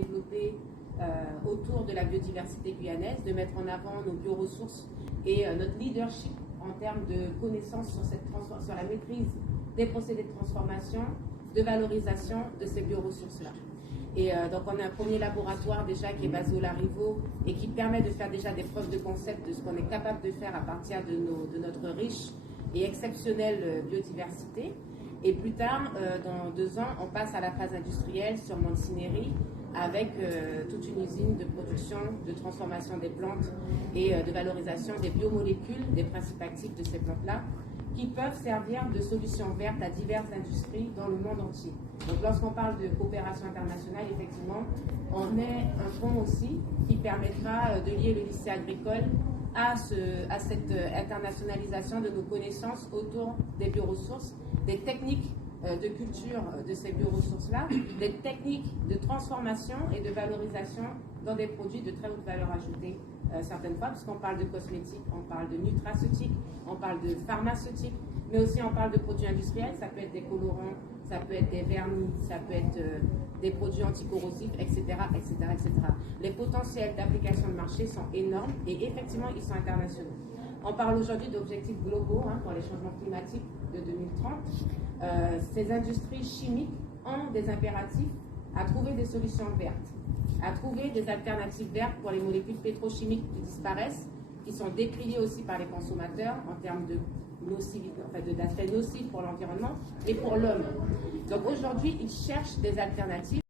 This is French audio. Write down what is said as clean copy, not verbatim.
développer autour de la biodiversité guyanaise, de mettre en avant nos bioressources et notre leadership en termes de connaissances sur la maîtrise des procédés de transformation, de valorisation de ces bioressources-là. Et donc on a un premier laboratoire déjà qui est basé au Larivot et qui permet de faire déjà des preuves de concept de ce qu'on est capable de faire à partir de notre riche et exceptionnelle biodiversité. Et plus tard, dans 2 ans, on passe à la phase industrielle sur Montsinéry avec toute une usine de production, de transformation des plantes et de valorisation des biomolécules, des principes actifs de ces plantes-là, qui peuvent servir de solutions vertes à diverses industries dans le monde entier. Donc lorsqu'on parle de coopération internationale, effectivement, on est un fonds aussi qui permettra de lier le lycée agricole à cette internationalisation de nos connaissances autour des bioressources, des techniques de culture de ces bioressources-là, des techniques de transformation et de valorisation dans des produits de très haute valeur ajoutée certaines fois, puisqu'on parle de cosmétiques, on parle de nutraceutiques, on parle de pharmaceutiques, mais aussi on parle de produits industriels, ça peut être des colorants, ça peut être des vernis, ça peut être des produits anticorrosifs, etc., etc., etc. Les potentiels d'application de marché sont énormes et effectivement, ils sont internationaux. On parle aujourd'hui d'objectifs globaux pour les changements climatiques de 2030. Ces industries chimiques ont des impératifs à trouver des solutions vertes, à trouver des alternatives vertes pour les molécules pétrochimiques qui disparaissent, qui sont décriées aussi par les consommateurs en termes de d'aspects nocifs pour l'environnement et pour l'homme. Donc aujourd'hui, ils cherchent des alternatives.